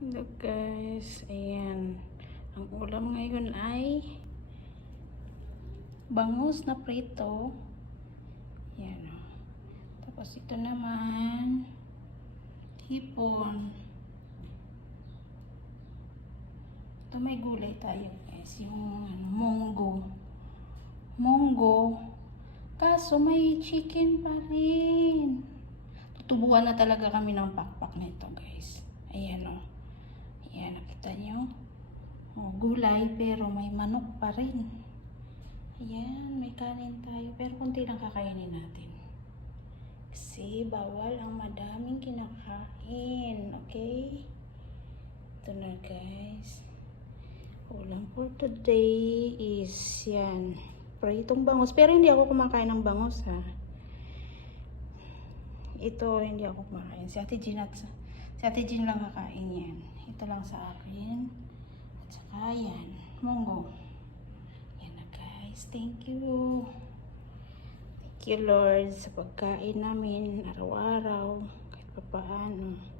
Hello guys, ayan. Ang ulam ngayon ay bangus na prito. Ayan o. Tapos ito naman, hipon. Ito may gulay tayo guys, yung munggo. Munggo. Kaso may chicken pa rin. Tutubuan na talaga kami ng pakpak nito guys. Ayan o. Ayan, nakita nyo? Gulay, pero may manok pa rin. Ayan, may kanin tayo. Pero kunti lang kakainin natin. Kasi bawal ang madaming kinakain. Okay? Ito na guys. Ulam for today is yan. Pritong bangus. Pero hindi ako kumakain ng bangus ha. Ito, hindi ako kumakain. Si Ate Jean lang kakain yan. Ito lang sa akin. At saka yan, munggo. Yan na guys. Thank you. Thank you Lord sa pagkain namin araw-araw. Kahit pa paano.